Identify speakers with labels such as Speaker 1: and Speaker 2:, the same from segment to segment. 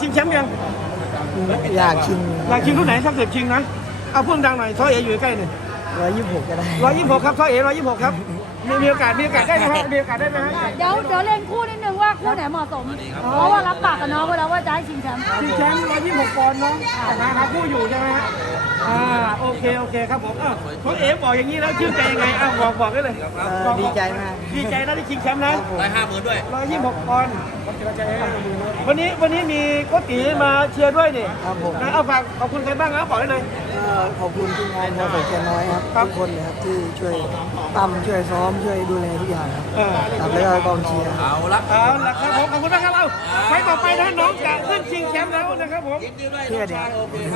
Speaker 1: ชิงแชมป์ยัง
Speaker 2: อยากชิง
Speaker 1: อยากชิงรุ่นไหนถ้าเกิดชิงนะเอาเพิ่งดังหน่อยซ้อเออยู่ใกล้หนึ่ง
Speaker 2: 126ก็ได้
Speaker 1: 126ครับซ้อเอ126ครับมีโอกาสได้ไหมฮะมีโอกาสได้ไหมฮะ
Speaker 3: เดี๋ยวเล่นคู่นิดนึงว่าคู่ไหนเหมาะสม เพราะว่ารับปากกับน้องไว้แล้วว่าจะให้ชิงแชมป์
Speaker 1: ชิงแชมป์126ปอนด์เนาะหาคู่อยู่ใช่ไหมฮะโอเคครับผมซ้อเอบอกอย่างนี้แล้วชื่นใจยังไงบอกได้เลย
Speaker 2: ดีใจมาก
Speaker 1: ดีใจนะที่ชิงแชมป์นะ
Speaker 4: ได้50,000ด้วย
Speaker 1: 126ปอนด์วันนี้มีโค้ชตีมาเชียร์ด้วยนี่
Speaker 2: ครับผม
Speaker 1: นะเอาฝากขอบคุณใครบ้างครับบอกได้เลย
Speaker 2: ขอบคุณทีมงานพอสน้อยครับทุกคนเลยครับที่ช่วยปั้มช่วยซ้อมช่วยดูแลทุกอย่างครับครับแล้วก็กองเชียร์
Speaker 4: เอาละ
Speaker 1: เอาละครับผมขอบคุณมากครับเอาไปต่อไปนะน้องจะขึ้นชิงแชมป์แล้วนะครับผม
Speaker 2: เพื่อเดี๋ยว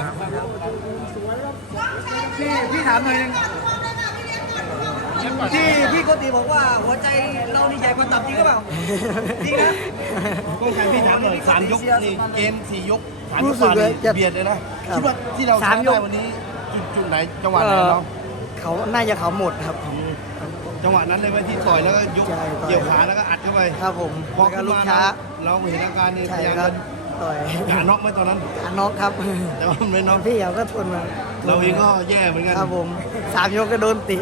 Speaker 1: พี่ถามหน่อยนึง
Speaker 5: พี่โกติบอกว่าหัวใจเรานี่ใหญ่กว่าตับจริงหรือเปล่าจริงนะ
Speaker 1: ต้องการพี่ถามหน่อย3 ยกนี่เกม4 ยก3
Speaker 2: รู้สึกเลยจะ
Speaker 1: เบียดเลยนะคิดว่าที่เราชนะได้วันนี้จุดไหนจังหวะไหนเนาะ
Speaker 2: เขาน่าจะเขาหมดครับ
Speaker 1: จังหวะนั้นเลยไหมที่ต่อยแล้วก็ยก
Speaker 2: ใช่ต่อย
Speaker 1: เกี่ยวขาแล้วก็อัดเข้าไป
Speaker 2: ครับผม
Speaker 1: พอ
Speaker 2: แล้วก็
Speaker 1: ขึ้น
Speaker 2: ลูก
Speaker 1: มา
Speaker 2: ช้า
Speaker 1: เราเห็นอาการนี่พ
Speaker 2: ใช่
Speaker 1: ยายาม
Speaker 2: ครั
Speaker 1: จะ
Speaker 2: บต่อย
Speaker 1: หาน็อกไหมตอนนั้น
Speaker 2: น็อกครับ
Speaker 1: แต่ว่าไม่น็อก
Speaker 2: พี่เขาก็ทนมา
Speaker 1: เราเองก็แย่เหมือนกัน
Speaker 2: ครับผม3 ยกก็โดนตี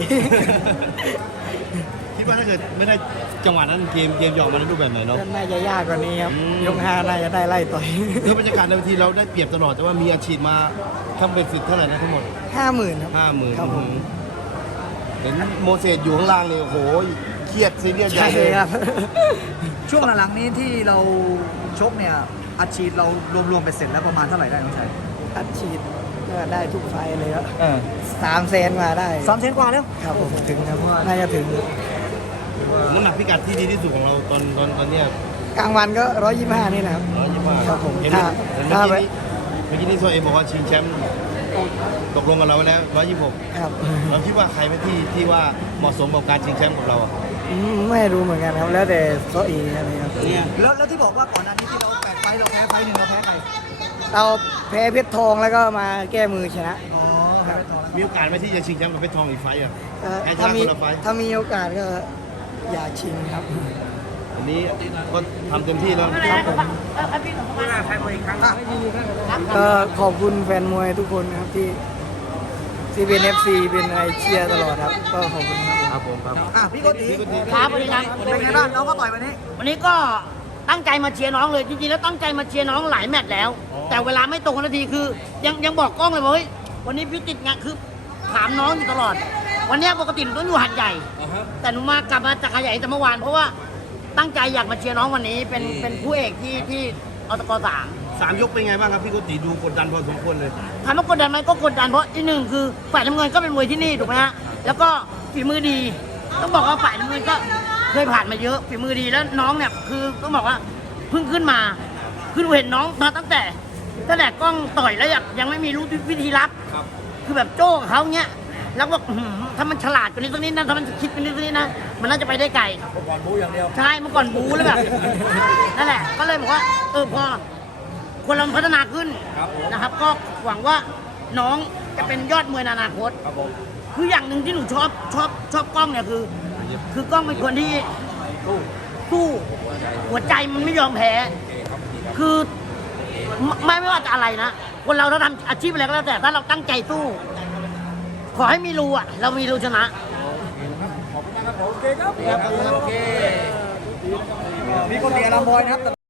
Speaker 1: คิดว่าถ้าเกิดไม่ได้จังหวะนั้นเกมจะออกมาในรูปแบบไหนเนาะ
Speaker 2: น่าจะยากกว่านี้ครับยก5น่าจะได้ไล่ต่อย
Speaker 1: คือบรรยากาศในเวทีเราได้เปรียบตลอดแต่ว่ามีอาชีพมาทำเป็นสิทธิ์เท่าไหร่นะทั้งหมด
Speaker 2: 50,000ครับ
Speaker 1: 50,000
Speaker 2: ครับผม
Speaker 1: เห็นโมเสสอยู่ข้างล่างเลยโอ้โหเครียดซีเรียสใหญ่
Speaker 2: ใช่
Speaker 1: เลย
Speaker 2: ครับ
Speaker 5: ช่วงหลังๆนี้ที่เราชกเนี่ยอัดฉีดเรารวมๆไปเสร็จแล้วประมาณเท่าไหร่ได้น้องชาย
Speaker 2: อัดฉีดก็ได้ทุกไฟล์เลยครับ300,000มาได้
Speaker 5: 300,000 กว่าแล้ว
Speaker 2: ครับผมถึงครับน่าจะถึง
Speaker 1: น้ำหนักพิกัดที่ดีที่สุดของเราตอนเนี้ย
Speaker 2: กลางวันก็125นี่นะครับ
Speaker 1: 125
Speaker 2: ครับผม
Speaker 1: เห็น
Speaker 2: ถ้า
Speaker 1: เมื่อกี้นี้โซเอบอกว่าชิงแชมป์ตกลงกับเราไว้แล้ว126
Speaker 2: ครับ
Speaker 1: เราคิดว่าใครไหมที่ว่าเหมาะสมกับการชิงแชมป์กับเราอะ
Speaker 2: ไม่รู้เหมือนกันครับ แล้วแต่โซอีอะไรครับ
Speaker 5: แล้วที่บอกว่าก่อนหน้านี้ที่เรา8 ไฟล์เราแพ้ไฟล์หนึ่งเราแพ้ใคร
Speaker 2: เราแพ้เพชรทองแล้วก็มาแก้มือชนะ
Speaker 5: อ๋อแพ้ไปต่อแล้ว
Speaker 1: มีโอกาสไหมที่จะชิงแชมป์กับเพชรทองอีกไฟต์อ่ะ แพ้ชนะ
Speaker 2: ถ้ามี
Speaker 1: คนละไฟล์
Speaker 2: ถ้ามีโอกาสก็อยากชิงครับ
Speaker 1: อันนี้ก็ทำเต็มที่แล้ว
Speaker 2: ก็ขอบคุณแฟนมวยทุกคนนะครับที่เป็น FC เป็นอะไรเชียร์ตลอดครับ ก็ขอบคุณครับ
Speaker 1: ครับผมครับ
Speaker 5: พี่โกติ
Speaker 3: ครับสวัสดีครับ
Speaker 5: เป็นไงบ้างน้องก็ต่อยวันนี้
Speaker 3: วันนี้ก็ตั้งใจมาเชียร์น้องเลยจริงๆแล้วตั้งใจมาเชียร์น้องหลายแมตช์แล้ว แต่เวลาไม่ตรงกันนาทีคือยังบอกกล้องเลยว่าเฮ้ยวันนี้พี่ติดงานคือถามน้องอยู่ตลอด วันนี้ปกติหนูต้องอยู่หัดใหญ่ แต่หนูกลับมาจากหัดใหญ่แต่เมื่อวานเพราะว่าตั้งใจอยากมาเชียร์น้องวันนี้เป็นคู่เอกที่อตก3
Speaker 1: 3 ยกเป็นไงบ้างครับพี่โกติดูกดดันพอสมควรเลย
Speaker 3: ถามว่ากดดันไหมก็กดดันเพราะที่หนึ่งคือฝ่ายน้ำเงินก็เป็นมวยที่นี่ถูกไหมฮะแล้วก็ฝีมือดี ต้องบอกว่าฝ่ายน้ำเงินก็เคยผ่านมาเยอะฝีมือดีแล้วน้องเนี่ยคือต้องบอกว่าเพิ่งขึ้นมาคือหนูเห็นน้องมาตั้งแต่กล้องต่อยแล้วยังไม่มีรู้วิธีรับคือแบบโจ้กับเขาเนี้ยแล้วบอกถ้ามันฉลาดกว่านี้สักนิดนะถ้ามันคิดกว่านี้สักนิดนะมันน่าจะไปได้ไกลเมื่อก่อนบูอย่างเดียวใช่เมื่อก่อนบูแล้วแบบนั่นแหละก็เลยบอกว่าพอคนเราพัฒนาขึ้นนะครับ ก็หวังว่าน้องจะเป็นยอดมวยในอนาคตคืออย่างหนึ่งที่หนูชอบกล้องเนี่ยคือกล้องเป็นคนที่สู้หัวใจมันไม่ยอมแพ้คือไม่ว่าจะอะไรนะคนเราทำอาชีพอะไรก็แล้วแต่ถ้าเราตั้งใจสู้ขอให้มีรูอะเรามีรูชนะ
Speaker 5: พี่โกติอารามบอยนะครับ